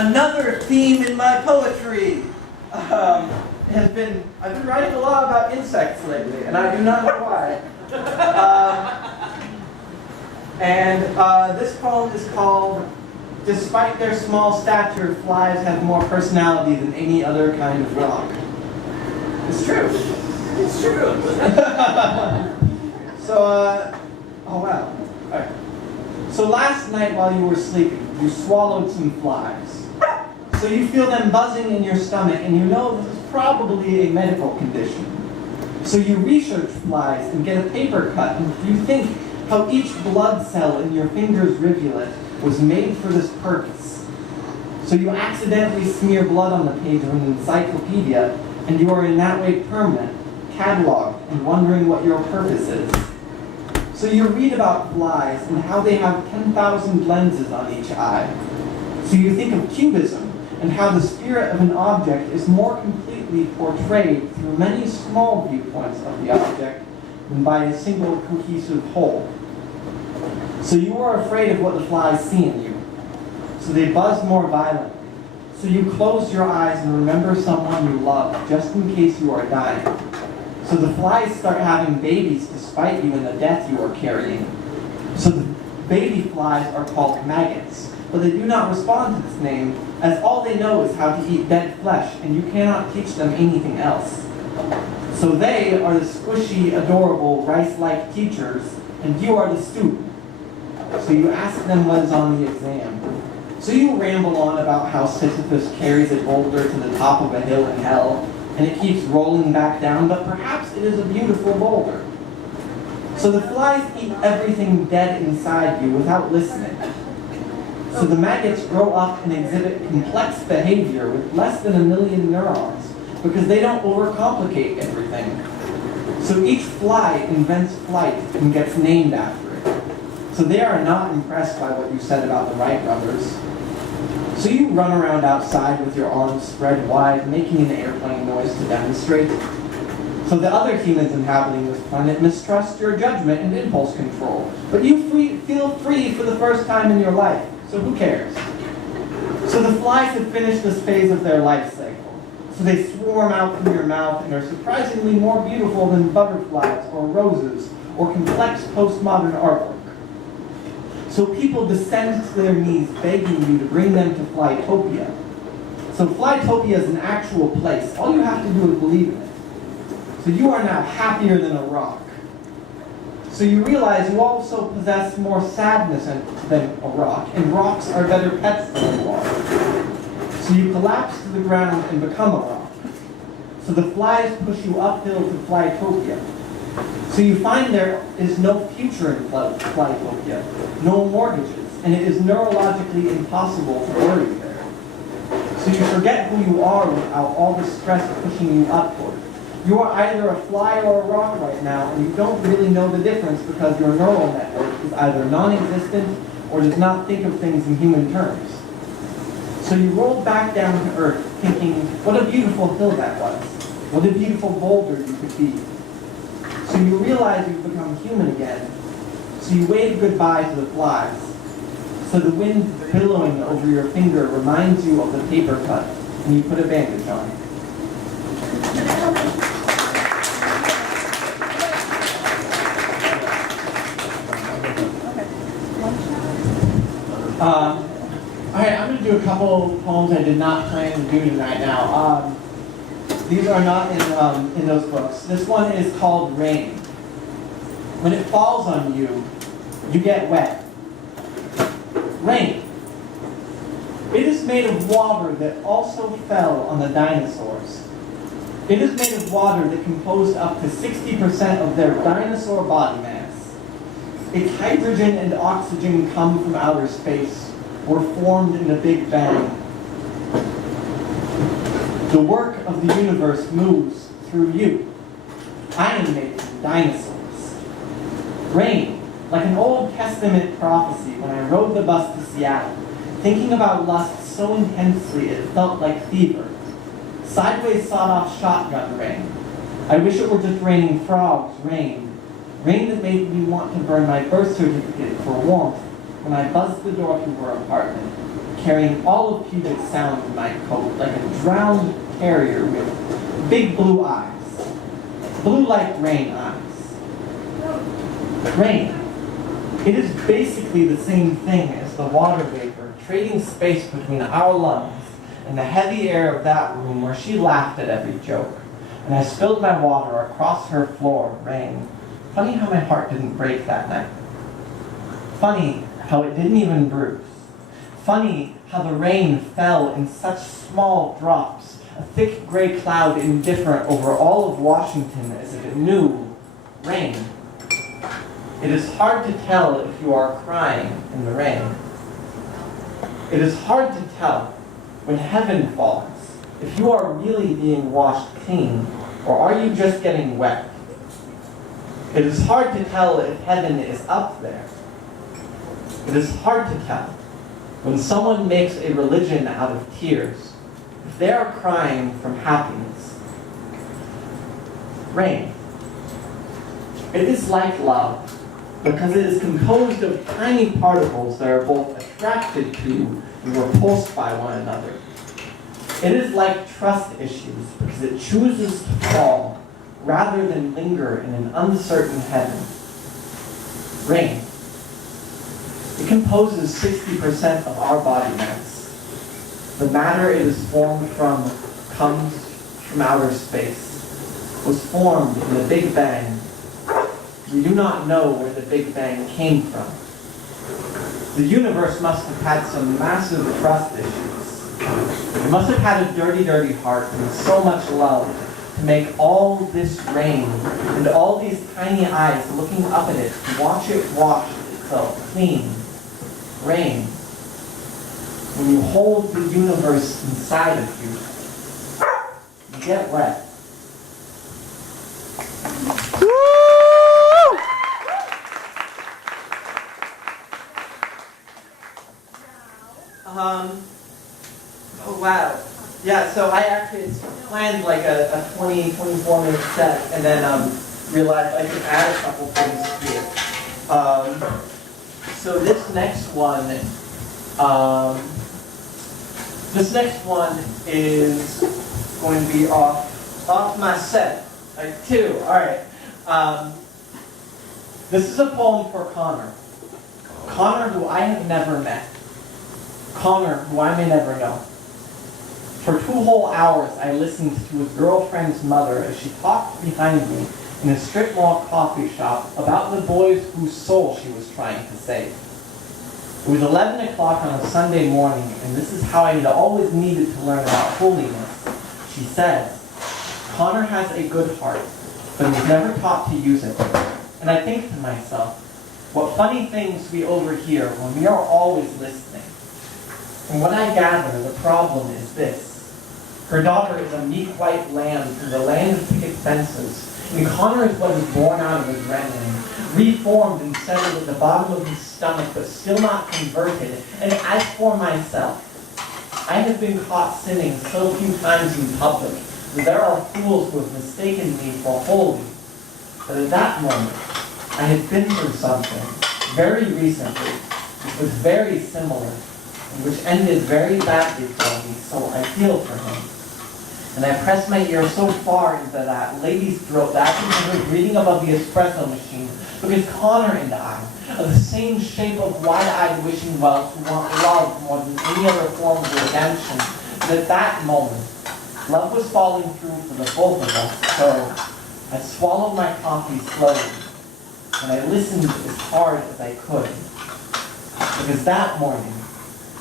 Another theme in my poetry I've been writing a lot about insects lately, and I do not know why. This poem is called "Despite Their Small Stature, Flies Have More Personality Than Any Other Kind of Rock." It's true. It's true. Oh wow. All right. So last night while you were sleeping, you swallowed some flies. So you feel them buzzing in your stomach, and you know this is probably a medical condition. So you research flies and get a paper cut, and you think how each blood cell in your finger's rivulet was made for this purpose. So you accidentally smear blood on the page of an encyclopedia, and you are in that way permanent, cataloged, and wondering what your purpose is. So you read about flies and how they have 10,000 lenses on each eye. So you think of cubism and how the spirit of an object is more completely portrayed through many small viewpoints of the object than by a single cohesive whole. So you are afraid of what the flies see in you. So they buzz more violently. So you close your eyes and remember someone you love, just in case you are dying. So the flies start having babies to spite you in the death you are carrying. So the baby flies are called maggots, but they do not respond to this name, as all they know is how to eat dead flesh, and you cannot teach them anything else. So they are the squishy, adorable, rice-like teachers, and you are the student. So you ask them what is on the exam. So you ramble on about how Sisyphus carries a boulder to the top of a hill in hell, and it keeps rolling back down, but perhaps it is a beautiful boulder. So the flies eat everything dead inside you without listening. So the maggots grow up and exhibit complex behavior with less than 1 million neurons, because they don't overcomplicate everything. So each fly invents flight and gets named after it. So they are not impressed by what you said about the Wright brothers. So you run around outside with your arms spread wide, making an airplane noise to demonstrate. So the other humans inhabiting this planet mistrust your judgment and impulse control, but you feel free for the first time in your life, so who cares? So the flies have finished this phase of their life cycle. So they swarm out from your mouth and are surprisingly more beautiful than butterflies or roses or complex postmodern artwork. So people descend to their knees begging you to bring them to Flytopia. So Flytopia is an actual place. All you have to do is believe in it. So you are now happier than a rock. So you realize you also possess more sadness than a rock, and rocks are better pets than you are. So you collapse to the ground and become a rock. So the flies push you uphill to Flytopia. So you find there is no future in Flytopia, no mortgages, and it is neurologically impossible to worry there. So you forget who you are without all the stress pushing you upward. You are either a fly or a rock right now, and you don't really know the difference because your neural network is either non-existent or does not think of things in human terms. So you roll back down to Earth thinking, what a beautiful hill that was. What a beautiful boulder you could be. So you realize you've become human again. So you wave goodbye to the flies. So the wind billowing over your finger reminds you of the paper cut, and you put a bandage on. All right, I'm going to do a couple poems I did not plan to do tonight now. These are not in those books. This one is called Rain. When it falls on you, you get wet. Rain. It is made of water that also fell on the dinosaurs. It is made of water that composed up to 60% of their dinosaur body mass. Its hydrogen and oxygen come from outer space, were formed in the Big Bang. The work of the universe moves through you. I am made from dinosaurs. Rain, like an Old Testament prophecy when I rode the bus to Seattle, thinking about lust so intensely it felt like fever. Sideways sawed-off shotgun rain. I wish it were just raining frogs, rain. Rain that made me want to burn my birth certificate for warmth when I buzzed the door to her apartment, carrying all of Puget Sound in my coat like a drowned terrier with big blue eyes. Blue like rain eyes. Rain. It is basically the same thing as the water vapor, trading space between our lungs and the heavy air of that room where she laughed at every joke. And I spilled my water across her floor, rain. Funny how my heart didn't break that night. Funny how it didn't even bruise. Funny how the rain fell in such small drops, a thick gray cloud indifferent over all of Washington as if it knew rain. It is hard to tell if you are crying in the rain. It is hard to tell when heaven falls, if you are really being washed clean, or are you just getting wet? It is hard to tell if heaven is up there. It is hard to tell when someone makes a religion out of tears, if they are crying from happiness. Rain. It is like love, because it is composed of tiny particles that are both attracted to and repulsed by one another. It is like trust issues, because it chooses to fall rather than linger in an uncertain heaven. Rain. It composes 60% of our body mass. The matter it is formed from comes from outer space, was formed in the Big Bang. We do not know where the Big Bang came from. The universe must have had some massive trust issues. It must have had a dirty, dirty heart and so much love to make all this rain and all these tiny eyes looking up at it to watch it wash itself clean. Rain. When you hold the universe inside of you, you get wet. Oh wow. Yeah, so I actually planned like a 24-minute set and then realized I could add a couple things to it. So this next one is going to be off my set. Like two. Alright. This is a poem for Connor. Connor, who I have never met. Connor, who I may never know. For 2 whole hours, I listened to his girlfriend's mother as she talked behind me in a strip mall coffee shop about the boys whose soul she was trying to save. It was 11 o'clock on a Sunday morning, and this is how I had always needed to learn about holiness. She says, Connor has a good heart, but he's never taught to use it. And I think to myself, what funny things we overhear when we are always listening. And what I gather, the problem is this. Her daughter is a meek white lamb from the land of picket fences, and Connor is what is born out of his wrangling, reformed and settled at the bottom of his stomach, but still not converted. And as for myself, I have been caught sinning so few times in public that there are fools who have mistaken me for holy. But at that moment, I had been through something very recently, which was very similar, and which ended very badly for me, so I feel for him. And I pressed my ear so far into that lady's throat that I could hear her breathing above the espresso machine, because Connor and I are the same shape of wide-eyed wishing wells who want love more than any other form of redemption. And at that moment, love was falling through for the both of us, so I swallowed my coffee slowly, and I listened as hard as I could. Because that morning,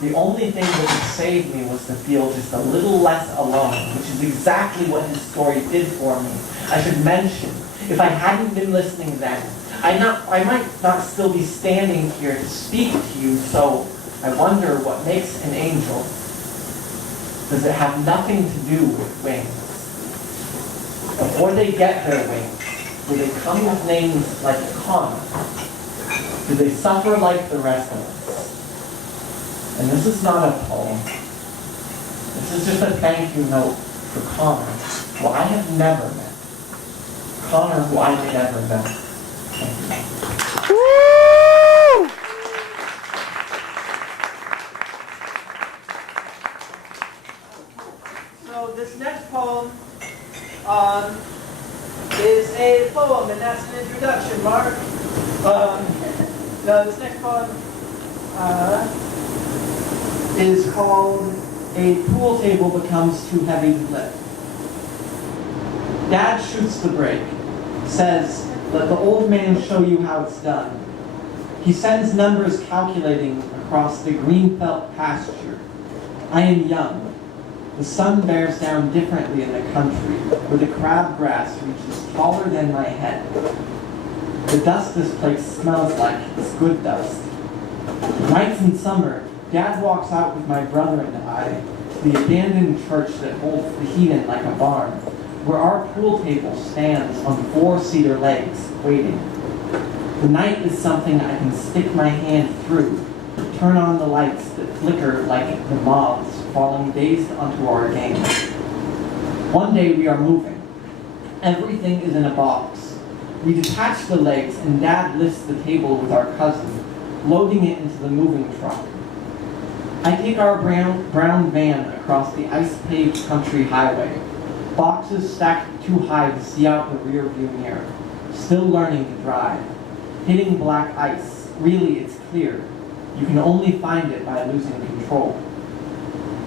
the only thing that could save me was to feel just a little less alone, which is exactly what his story did for me. I should mention, if I hadn't been listening then, I might not still be standing here to speak to you, so I wonder what makes an angel. Does it have nothing to do with wings? Before they get their wings, do they come with names like Connor? Do they suffer like the rest of us? And this is not a poem. This is just a thank you note for Connor, who I have never met. Connor, who I may never know. Thank you. Woo! introduction, Mark. Now this next poem is called A Pool Table Becomes Too Heavy to Lift. Dad shoots the brake, says, "Let the old man show you how it's done." He sends numbers calculating across the green felt pasture. I am young. The sun bears down differently in the country, where the crabgrass reaches taller than my head. The dust this place smells like is good dust. Nights in summer, Dad walks out with my brother and I to the abandoned church that holds the heathen like a barn, where our pool table stands on 4 cedar legs, waiting. The night is something I can stick my hand through, turn on the lights that flicker like the moths falling dazed onto our game. One day we are moving. Everything is in a box. We detach the legs and Dad lifts the table with our cousin, loading it into the moving truck. I take our brown van across the ice-paved country highway, boxes stacked too high to see out the rear view mirror, still learning to drive. Hitting black ice, really it's clear. You can only find it by losing control.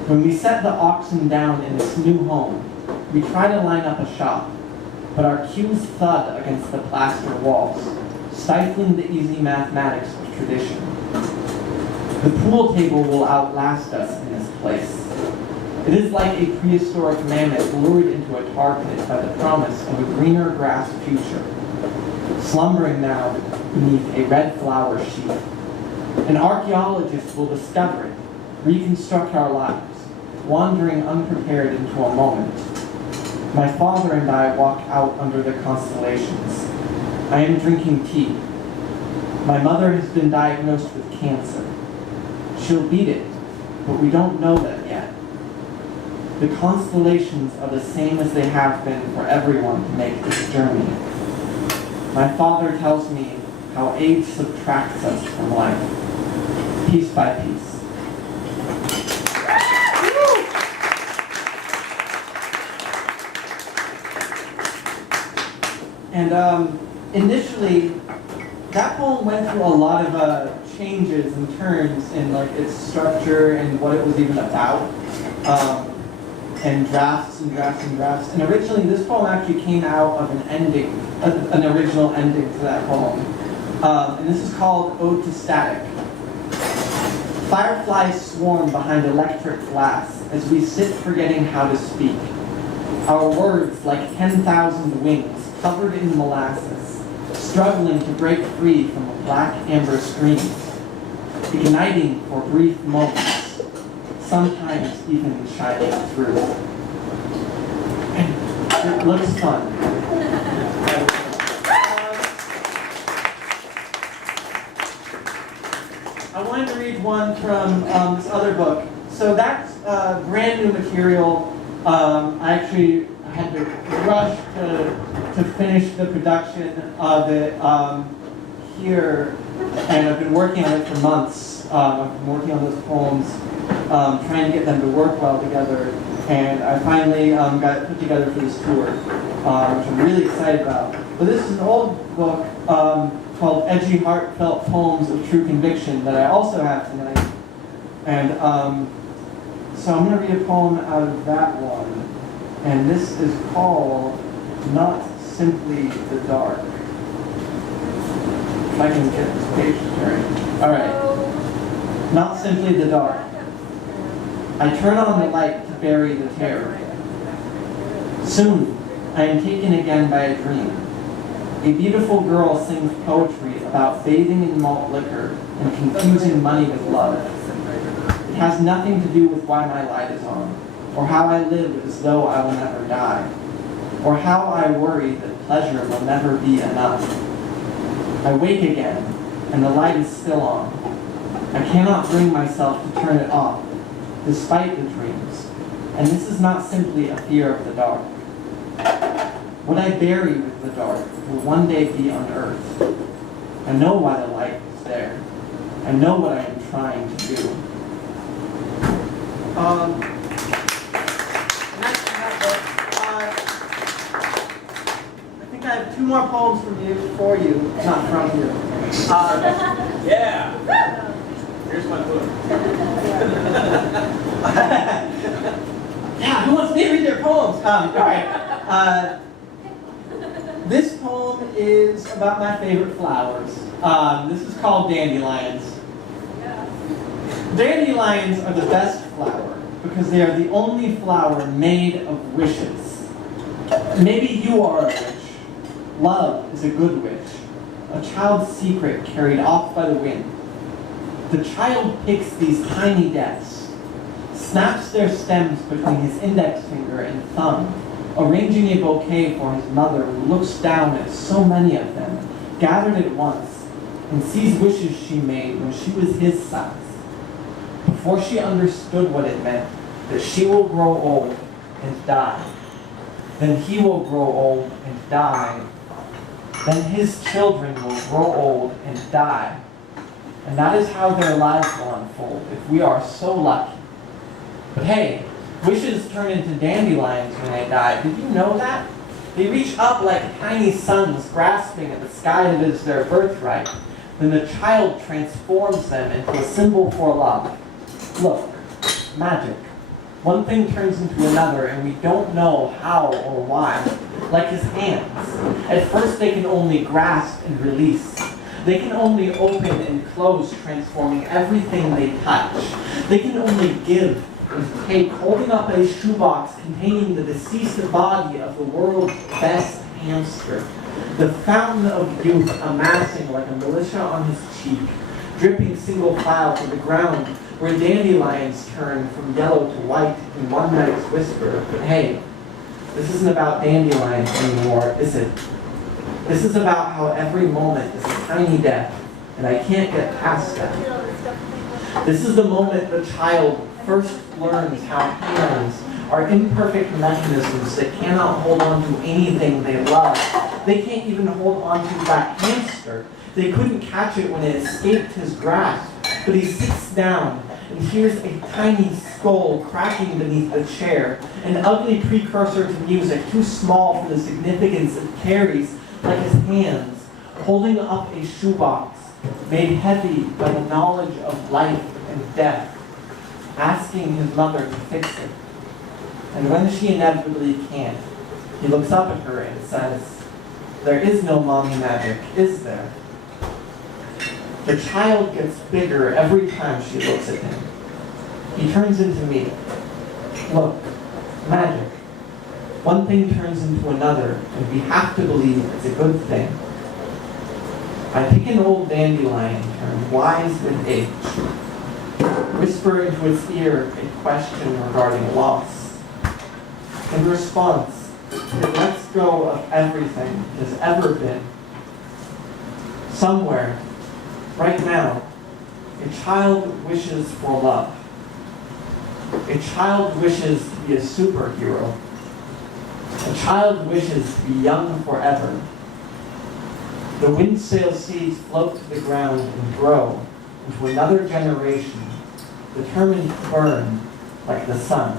When we set the oxen down in its new home, we try to line up a shop, but our cues thud against the plaster walls, stifling the easy mathematics of tradition. The pool table will outlast us in this place. It is like a prehistoric mammoth lured into a tar pit by the promise of a greener grass future, slumbering now beneath a red flower sheath. An archaeologist will discover it, reconstruct our lives, wandering unprepared into a moment. My father and I walk out under the constellations. I am drinking tea. My mother has been diagnosed with cancer. She'll beat it, but we don't know that yet. The constellations are the same as they have been for everyone to make this journey. My father tells me how age subtracts us from life, piece by piece. And initially, that poem went through a lot of changes and turns in like its structure and what it was even about, and drafts and drafts and drafts. And originally, this poem actually came out of an ending, an original ending to that poem. And this is called Ode to Static. Fireflies swarm behind electric glass as we sit forgetting how to speak. Our words, like 10,000 wings, covered in molasses, struggling to break free from a black amber screen, igniting for brief moments, sometimes even shining through. And it looks fun. I wanted to read one from this other book. So that's brand new material. I actually had to rush to finish the production of it here, and I've been working on it for months. I've been working on those poems, trying to get them to work well together, and I finally got it put together for this tour, which I'm really excited about. But this is an old book called Edgy Heartfelt Poems of True Conviction that I also have tonight. And so I'm going to read a poem out of that one. And this is called Not Simply the Dark. If I can get this page to turn. All right. Not Simply the Dark. I turn on the light to bury the terror. Soon, I am taken again by a dream. A beautiful girl sings poetry about bathing in malt liquor and confusing money with love. It has nothing to do with why my light is on, or how I live as though I will never die, or how I worry that pleasure will never be enough. I wake again, and the light is still on. I cannot bring myself to turn it off, despite the dreams, and this is not simply a fear of the dark. What I bury with the dark will one day be unearthed. I know why the light is there. I know what I am trying to do. Next, I think I have two more poems for you, not from you. Yeah. Here's my book. Yeah, who wants me to read their poems? All right. This poem is about my favorite flowers. This is called dandelions. Dandelions are the best flower because they are the only flower made of wishes. Maybe you are a wish. Love is a good wish. A child's secret carried off by the wind. The child picks these tiny deaths, snaps their stems between his index finger and thumb, arranging a bouquet for his mother who looks down at so many of them, gathered at once, and sees wishes she made when she was his size. Before she understood what it meant, that she will grow old and die. Then he will grow old and die. Then his children will grow old and die. And that is how their lives will unfold if we are so lucky. But hey, wishes turn into dandelions when they die. Did you know that? They reach up like tiny suns grasping at the sky that is their birthright. Then the child transforms them into a symbol for love. Look, magic. One thing turns into another and we don't know how or why. Like his hands. At first they can only grasp and release. They can only open and close, transforming everything they touch. They can only give and take, holding up a shoebox containing the deceased body of the world's best hamster. The fountain of youth amassing like a militia on his cheek, dripping single file to the ground, where dandelions turn from yellow to white in one night's whisper. But hey, this isn't about dandelions anymore, is it? This is about how every moment is a tiny death, and I can't get past that. This is the moment the child first learns how hands are imperfect mechanisms that cannot hold on to anything they love. They can't even hold on to that hamster. They couldn't catch it when it escaped his grasp, but he sits down and hears a tiny skull cracking beneath the chair, an ugly precursor to music, too small for the significance it carries, like his hands, holding up a shoebox, made heavy by the knowledge of life and death, asking his mother to fix it. And when she inevitably can't, he looks up at her and says, "There is no mommy magic, is there?" The child gets bigger every time she looks at him. He turns into me. Look, magic. One thing turns into another, and we have to believe it's a good thing. I pick an old dandelion, turned wise with age, whisper into its ear a question regarding loss. In response, it lets go of everything it has ever been. Somewhere, right now, a child wishes for love. A child wishes to be a superhero. A child wishes to be young forever. The windsail seeds float to the ground and grow into another generation, determined to burn like the sun.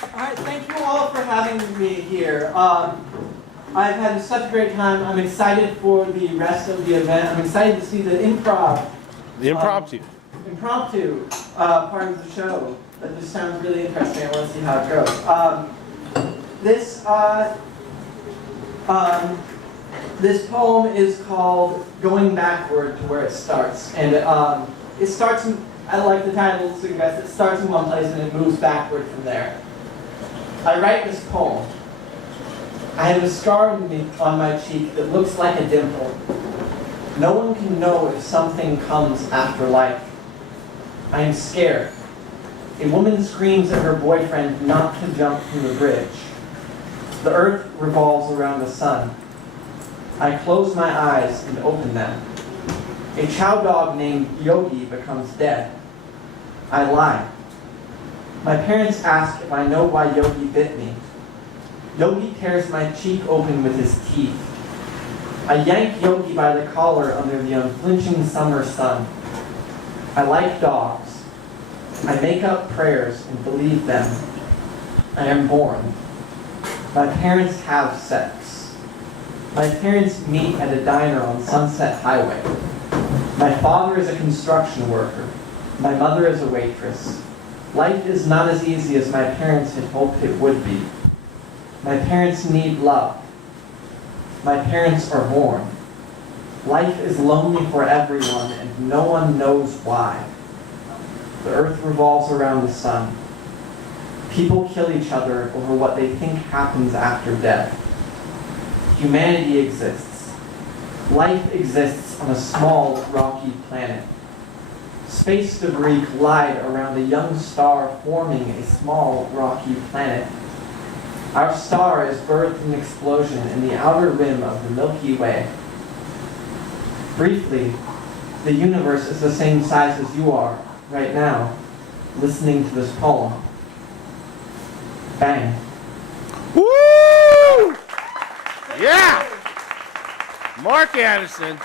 All right, thank you all for having me here. I've had such a great time. I'm excited for the rest of the event. I'm excited to see the impromptu part of the show. That just sounds really interesting. I want to see how it goes. This poem is called "Going Backward to Where It Starts," and it starts. I like the title suggests it starts in one place and it moves backward from there. I write this poem. I have a scar on my cheek that looks like a dimple. No one can know if something comes after life. I am scared. A woman screams at her boyfriend not to jump from the bridge. The earth revolves around the sun. I close my eyes and open them. A chow dog named Yogi becomes dead. I lie. My parents ask if I know why Yogi bit me. Yogi tears my cheek open with his teeth. I yank Yogi by the collar under the unflinching summer sun. I like dogs. I make up prayers and believe them. I am born. My parents have sex. My parents meet at a diner on Sunset Highway. My father is a construction worker. My mother is a waitress. Life is not as easy as my parents had hoped it would be. My parents need love. My parents are born. Life is lonely for everyone, and no one knows why. The earth revolves around the sun. People kill each other over what they think happens after death. Humanity exists. Life exists on a small, rocky planet. Space debris collide around a young star forming a small, rocky planet. Our star is birthed in explosion in the outer rim of the Milky Way. Briefly, the universe is the same size as you are right now, listening to this poem. Bang. Woo! Yeah! Mark Anderson.